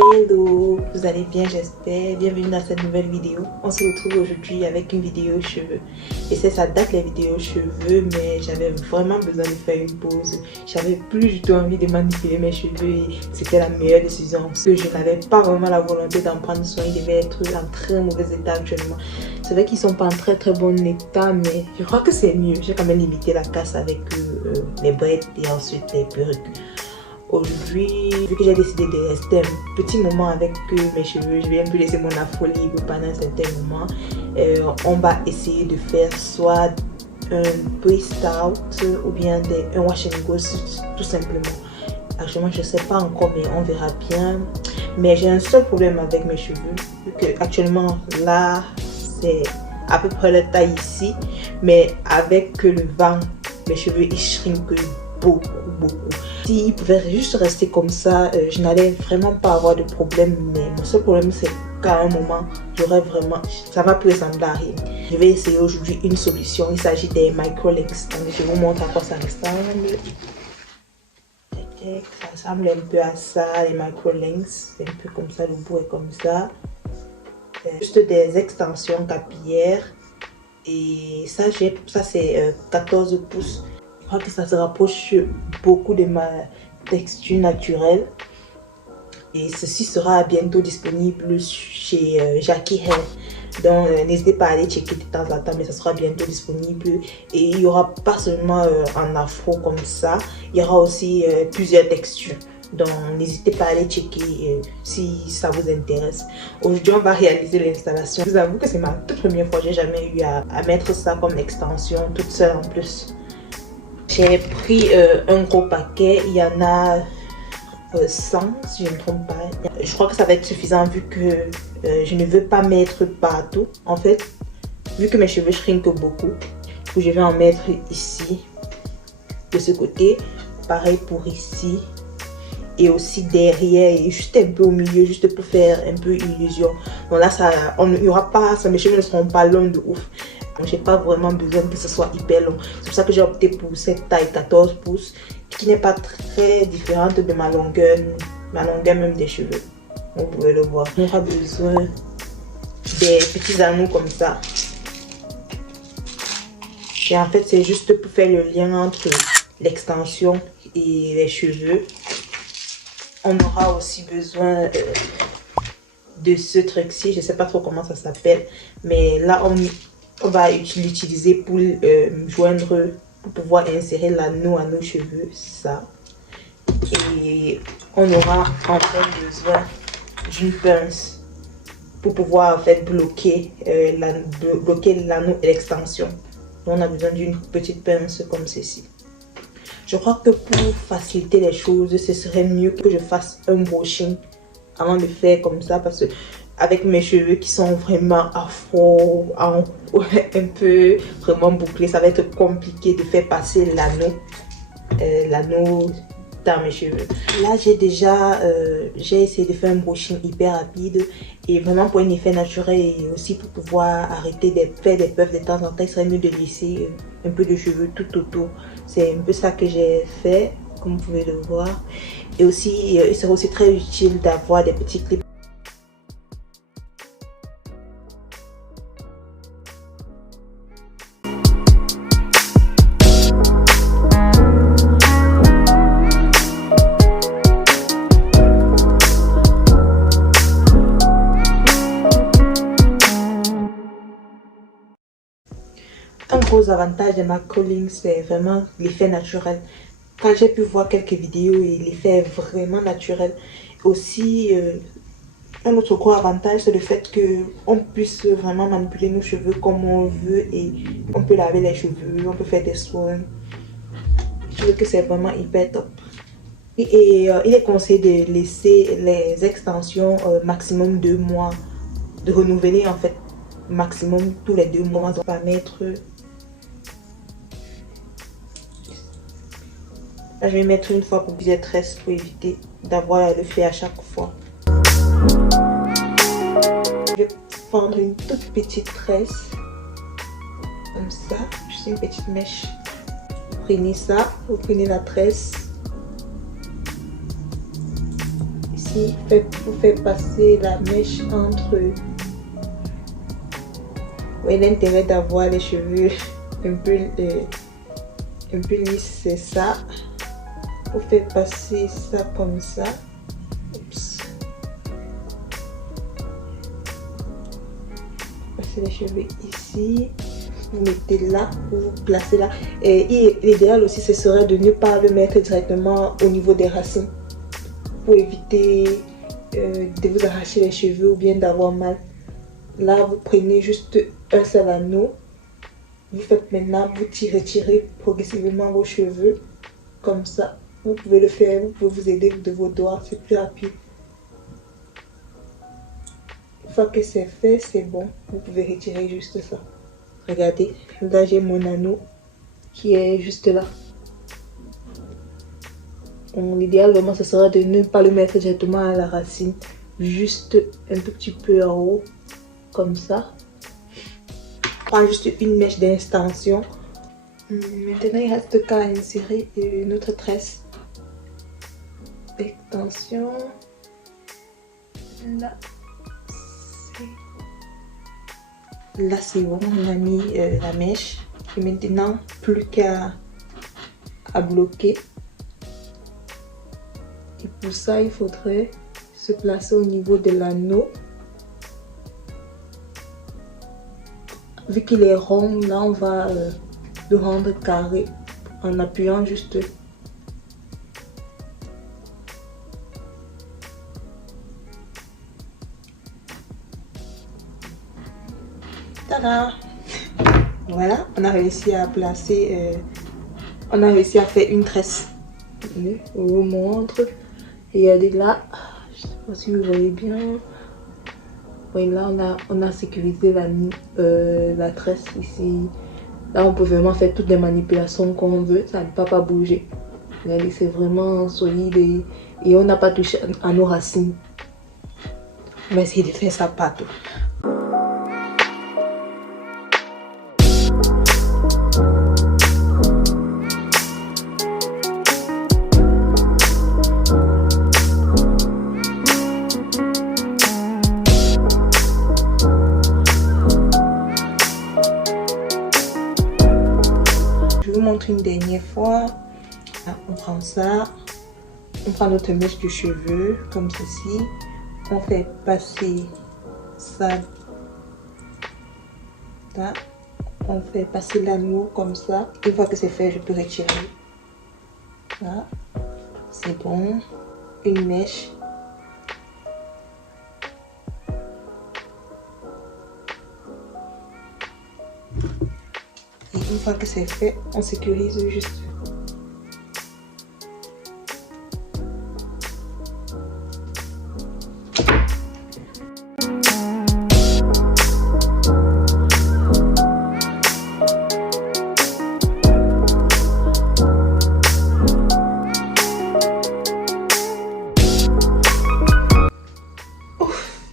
Hello, vous allez bien j'espère, bienvenue dans cette nouvelle vidéo. On se retrouve aujourd'hui avec une vidéo cheveux. Et c'est ça date les vidéos cheveux, mais j'avais vraiment besoin de faire une pause. J'avais plus du tout envie de manipuler mes cheveux et c'était la meilleure décision. Parce que je n'avais pas vraiment la volonté d'en prendre soin, ils devaient être en très mauvais état actuellement. C'est vrai qu'ils sont pas en très bon état, mais je crois que c'est mieux. J'ai quand même limité la casse avec les brettes et ensuite les perruques. Aujourd'hui, vu que j'ai décidé de rester un petit moment avec mes cheveux, je vais un peu laisser mon afro libre pendant un certain moment. On va essayer de faire soit un twist out ou bien un wash and go tout simplement. Actuellement, je ne sais pas encore, mais on verra bien. Mais j'ai un seul problème avec mes cheveux, vu que actuellement là, c'est à peu près la taille ici, mais avec le vent, mes cheveux ils shrinkent beaucoup. S'ils pouvaient juste rester comme ça, je n'allais vraiment pas avoir de problème, mais mon seul problème c'est qu'à un moment, j'aurais vraiment, ça va plus ressembler à rien. Je vais essayer aujourd'hui une solution, il s'agit des microlinks. Donc je vous montre à quoi ça ressemble. Ça ressemble un peu à ça, les microlinks, c'est un peu comme ça, le bout est comme ça. Juste des extensions capillaires et ça c'est 14 pouces. Je crois que ça se rapproche beaucoup de ma texture naturelle. Et ceci sera bientôt disponible chez Jackie Hair. Donc n'hésitez pas à aller checker de temps en temps, mais ça sera bientôt disponible. Et il n'y aura pas seulement en afro comme ça, il y aura aussi plusieurs textures. Donc n'hésitez pas à aller checker si ça vous intéresse. Aujourd'hui on va réaliser l'installation. Je vous avoue que c'est ma toute première fois, j'ai jamais eu à mettre ça comme extension toute seule en plus. J'ai pris un gros paquet, il y en a 100 si je ne me trompe pas. Je crois que ça va être suffisant vu que je ne veux pas mettre partout. En fait, vu que mes cheveux shrinkent beaucoup, je vais en mettre ici, de ce côté. Pareil pour ici. Et aussi derrière et juste un peu au milieu, juste pour faire un peu illusion. Donc là, il y aura pas, mes cheveux ne seront pas longs de ouf. J'ai pas vraiment besoin que ce soit hyper long. C'est pour ça que j'ai opté pour cette taille 14 pouces qui n'est pas très différente de ma longueur même des cheveux. Vous pouvez le voir. On aura besoin des petits anneaux comme ça. Et en fait, c'est juste pour faire le lien entre l'extension et les cheveux. On aura aussi besoin de ce truc-ci. Je sais pas trop comment ça s'appelle. Mais là, on va l'utiliser pour joindre, pour pouvoir insérer l'anneau à nos cheveux, ça. Et on aura en fait besoin d'une pince pour pouvoir en fait bloquer l'anneau et l'extension. On a besoin d'une petite pince comme ceci. Je crois que pour faciliter les choses, ce serait mieux que je fasse un brushing avant de faire comme ça, parce que avec mes cheveux qui sont vraiment afro, un peu vraiment bouclés, ça va être compliqué de faire passer l'anneau dans mes cheveux. Là, j'ai essayé de faire un brushing hyper rapide et vraiment pour un effet naturel et aussi pour pouvoir arrêter de faire des puffs de temps en temps, il serait mieux de laisser un peu de cheveux tout autour. C'est un peu ça que j'ai fait, comme vous pouvez le voir. Et aussi, il serait aussi très utile d'avoir des petits clips. Un gros avantage de ma curling, c'est vraiment l'effet naturel. Quand j'ai pu voir quelques vidéos, l'effet est vraiment naturel. Aussi, un autre gros avantage, c'est le fait qu'on puisse vraiment manipuler nos cheveux comme on veut et on peut laver les cheveux, on peut faire des soins. Je trouve que c'est vraiment hyper top. Et il est conseillé de laisser les extensions maximum 2 mois, de renouveler en fait maximum tous les 2 mois. On va mettre... Là, je vais mettre une fois pour plusieurs tresses pour éviter d'avoir le fait à chaque fois. Je vais prendre une toute petite tresse. Comme ça. Juste une petite mèche. Vous prenez ça. Vous prenez la tresse. ici pour faire passer la mèche entre. Oui, l'intérêt d'avoir les cheveux un peu lisses, c'est ça. Pour faire passer ça comme ça. Oups. Passer les cheveux ici. Vous mettez là, vous placez là. Et l'idéal aussi, ce serait de ne pas le mettre directement au niveau des racines. Pour éviter de vous arracher les cheveux ou bien d'avoir mal. Là, vous prenez juste un seul anneau. Vous faites maintenant, vous retirez progressivement vos cheveux. Comme ça. Vous pouvez le faire, vous pouvez vous aider de vos doigts, c'est plus rapide. Une fois que c'est fait, c'est bon. Vous pouvez retirer juste ça. Regardez, là j'ai mon anneau qui est juste là. L'idéal vraiment ce serait de ne pas le mettre directement à la racine, juste un tout petit peu en haut, comme ça. Prends juste une mèche d'extension. Maintenant il reste qu'à insérer une autre tresse d'extension. Là c'est bon, on a mis la mèche et maintenant plus qu'à bloquer. Et pour ça il faudrait se placer au niveau de l'anneau. Vu qu'il est rond, là on va le rendre carré en appuyant juste. Tada! Voilà, on a réussi à placer, on a réussi à faire une tresse. Je vous montre. Regardez là, je ne sais pas si vous voyez bien. Oui, là on a sécurisé la tresse ici. Là on peut vraiment faire toutes les manipulations qu'on veut, ça ne va pas bouger. Regardez, c'est vraiment solide et on n'a pas touché à nos racines. On va essayer de faire ça partout. Je vous montre une dernière fois. Là, on prend ça, on prend notre mèche de cheveux comme ceci, on fait passer ça là, on fait passer l'anneau comme ça. Une fois que c'est fait, je peux retirer. Là, c'est bon. Une mèche. Et une fois que c'est fait, on sécurise juste.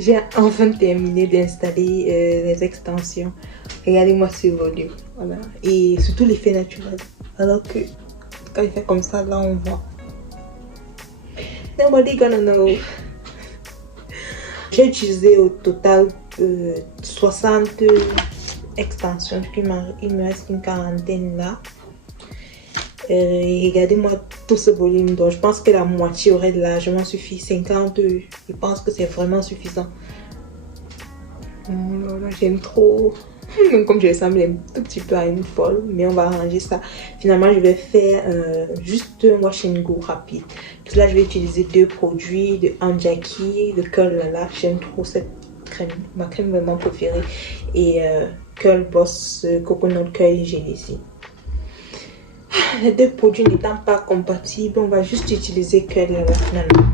J'ai enfin terminé d'installer les extensions. Regardez-moi ce volume. Voilà. Et surtout l'effet naturel. Alors que quand il fait comme ça, là on voit. Nobody gonna know. J'ai utilisé au total 60 extensions. Il me reste une quarantaine là. Regardez-moi tout ce volume d'or. Je pense que la moitié aurait largement suffi. 50, je pense que c'est vraiment suffisant. J'aime trop. Comme je ressemble un tout petit peu à une folle, mais on va arranger ça. Finalement, je vais faire juste un wash and go rapide. Parce que là, je vais utiliser deux produits de Anjaki, de Curl Lala. J'aime trop cette crème, ma crème vraiment préférée. Et Curl Boss Coconut Curly Genesine. Les deux produits n'étant pas compatibles, on va juste utiliser Curl Lala finalement.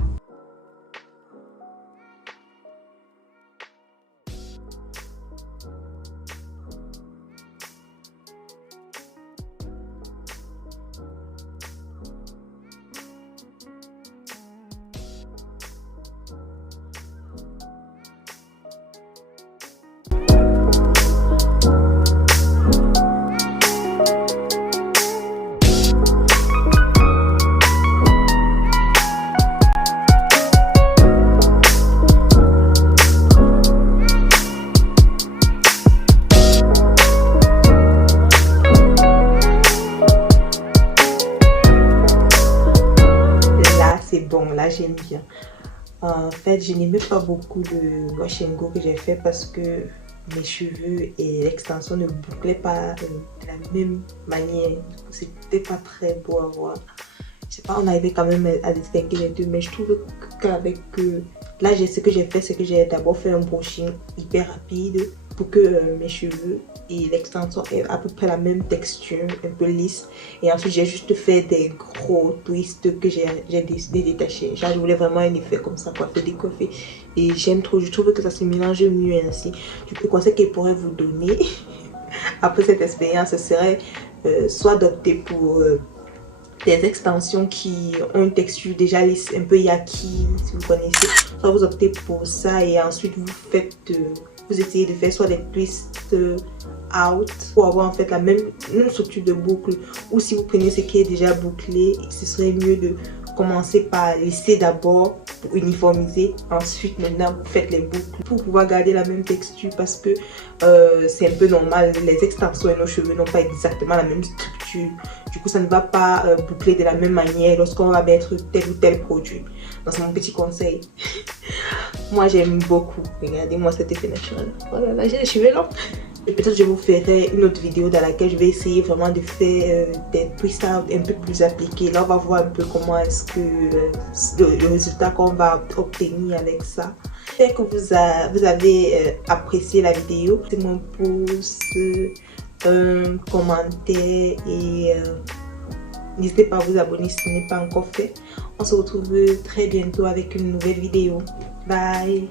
j'aime bien. En fait, je n'aimais pas beaucoup le wash and go que j'ai fait parce que mes cheveux et l'extension ne bouclaient pas de la même manière. C'était pas très beau à voir. Je sais pas, on arrivait quand même à distinguer les deux, mais je trouve qu'avec là, ce que j'ai fait, c'est que j'ai d'abord fait un brushing hyper rapide pour que mes cheveux et l'extension aient à peu près la même texture, un peu lisse. Et ensuite, j'ai juste fait des gros twists que j'ai décidé de détacher. Genre, je voulais vraiment un effet comme ça, coiffé, décoiffé. Et j'aime trop, je trouve que ça se mélange mieux ainsi. Du coup, le conseil qu'il pourrait vous donner après cette expérience, ce serait soit d'opter pour des extensions qui ont une texture déjà lisse, un peu yaki, si vous connaissez. Soit vous optez pour ça et ensuite vous faites, vous essayez de faire soit des twists out pour avoir en fait la même structure de boucle. Ou si vous prenez ce qui est déjà bouclé, ce serait mieux de commencer par lisser d'abord pour uniformiser. Ensuite, maintenant, vous faites les boucles pour pouvoir garder la même texture parce que c'est un peu normal. Les extensions et nos cheveux n'ont pas exactement la même structure. Du coup, ça ne va pas boucler de la même manière lorsqu'on va mettre tel ou tel produit. Donc, c'est mon petit conseil. Moi, j'aime beaucoup. Regardez-moi cet effet naturel. Oh là là, j'ai les cheveux longs. Et peut-être je vous ferai une autre vidéo dans laquelle je vais essayer vraiment de faire des twist out un peu plus appliqués. Là, on va voir un peu comment est-ce que le résultat qu'on va obtenir avec ça. J'espère que vous avez apprécié la vidéo. C'est mon pouce, un commentaire et n'hésitez pas à vous abonner si ce n'est pas encore fait. On se retrouve très bientôt avec une nouvelle vidéo. Bye!